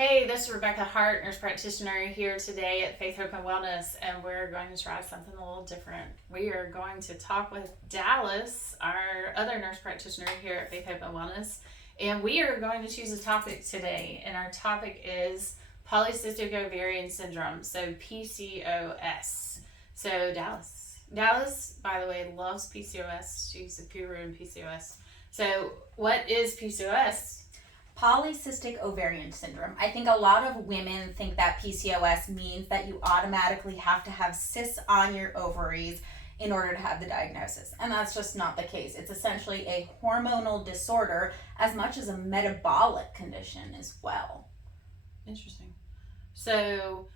Hey, this is Rebecca Hart, nurse practitioner here today at Faith, Hope, and Wellness, and we're going to try something a little different. We are going to talk with Dallas, our other nurse practitioner here at Faith, Hope, and Wellness, and we are going to choose a topic today, and our topic is polycystic ovarian syndrome, so PCOS. So Dallas, by the way, loves PCOS. She's a guru in PCOS. So what is PCOS? Polycystic ovarian syndrome. I think a lot of women think that PCOS means that you automatically have to have cysts on your ovaries in order to have the diagnosis. And that's just not the case. It's essentially a hormonal disorder as much as a metabolic condition as well. Interesting. So,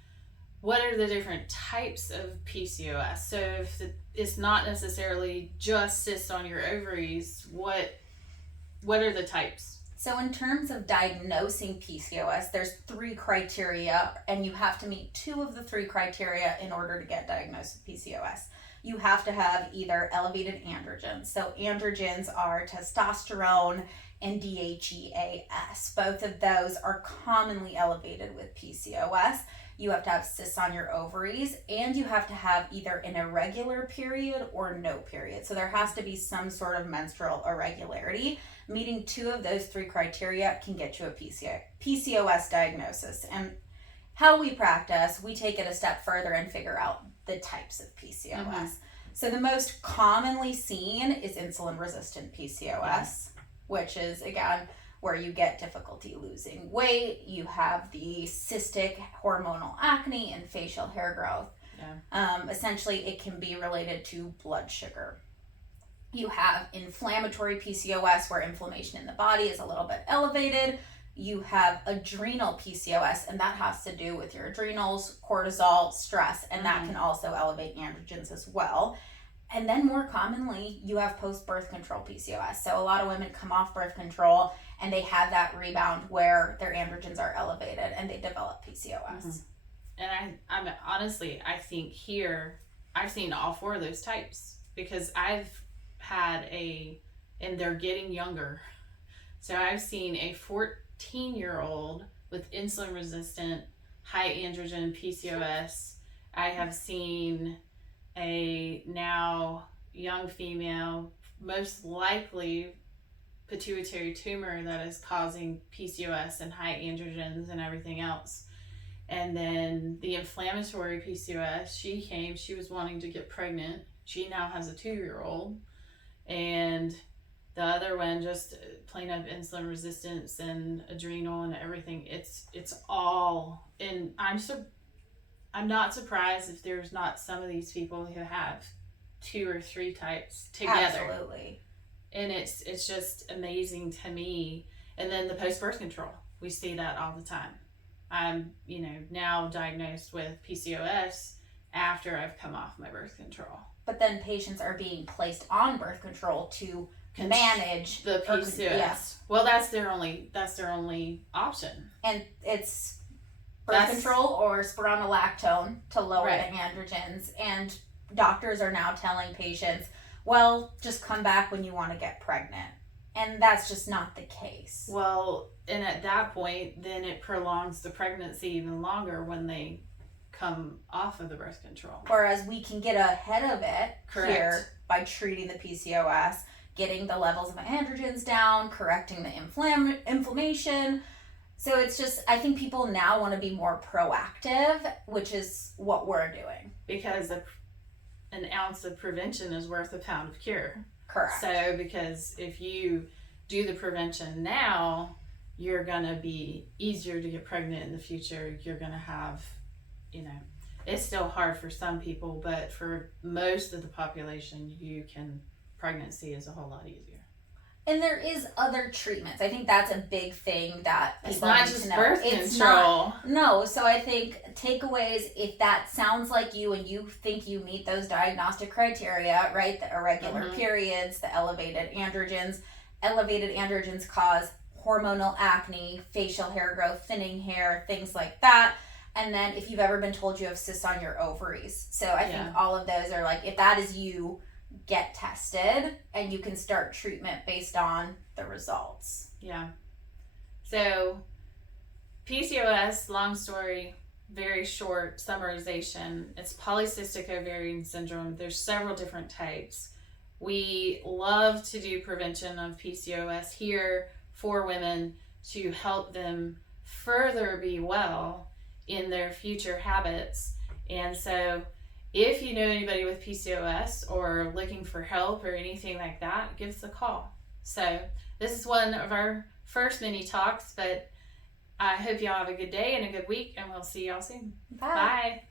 what are the different types of PCOS? So, if it's not necessarily just cysts on your ovaries, what are the types? So in terms of diagnosing PCOS, there's 3 criteria, and you have to meet 2 of the 3 criteria in order to get diagnosed with PCOS. You have to have either elevated androgens. So androgens are testosterone and DHEAS. Both of those are commonly elevated with PCOS. You have to have cysts on your ovaries, and you have to have either an irregular period or no period. So there has to be some sort of menstrual irregularity. Meeting 2 of those 3 criteria can get you a PCOS diagnosis. And how we practice, we take it a step further and figure out the types of PCOS. Mm-hmm. So the most commonly seen is insulin-resistant PCOS, which is, again, where you get difficulty losing weight, you have the cystic hormonal acne and facial hair growth. Yeah. Essentially, it can be related to blood sugar. You have inflammatory PCOS, where inflammation in the body is a little bit elevated. You have adrenal PCOS, and that has to do with your adrenals, cortisol, stress, and that can also elevate androgens as well. And then more commonly, you have post-birth control PCOS. So a lot of women come off birth control and they have that rebound where their androgens are elevated and they develop PCOS. Mm-hmm. And I'm honestly, I think here, I've seen all 4 of those types because I've had and they're getting younger. So I've seen a 14-year-old with insulin-resistant, high androgen PCOS. I have seen a now young female, most likely pituitary tumor that is causing PCOS and high androgens and everything else. And then the inflammatory PCOS, she was wanting to get pregnant. She now has a 2-year-old. And the other one, just plain up insulin resistance and adrenal and everything. It's all, and I'm not surprised if there's not some of these people who have 2 or 3 types together. Absolutely. And it's just amazing to me. And then the post-birth control, we see that all the time. I'm, now diagnosed with PCOS after I've come off my birth control. But then patients are being placed on birth control to manage the PCOS. Yes. Well, that's their only option. And it's birth control or spironolactone to lower the androgens. And doctors are now telling patients, well, just come back when you want to get pregnant. And that's just not the case. Well, and at that point, then it prolongs the pregnancy even longer when they come off of the birth control. Whereas we can get ahead of it here by treating the PCOS, getting the levels of androgens down, correcting the inflammation. So it's just, I think people now want to be more proactive, which is what we're doing. Because an ounce of prevention is worth a pound of cure. Correct. So because if you do the prevention now, you're going to be easier to get pregnant in the future. You're going to have, it's still hard for some people, but for most of the population, pregnancy is a whole lot easier. And there is other treatments. I think that's a big thing that people it's not need just to know. Birth control. No, so I think takeaways, if that sounds like you and you think you meet those diagnostic criteria, right? The irregular periods, the elevated androgens. Elevated androgens cause hormonal acne, facial hair growth, thinning hair, things like that. And then if you've ever been told you have cysts on your ovaries. So I think all of those are like, if that is you, get tested and you can start treatment based on the results. Yeah. So PCOS, long story, very short summarization. It's polycystic ovarian syndrome. There's several different types. We love to do prevention of PCOS here for women to help them further be well in their future habits. And so if you know anybody with PCOS or looking for help or anything like that, give us a call. So this is one of our first mini talks, but I hope y'all have a good day and a good week, and we'll see y'all soon. Bye. Bye.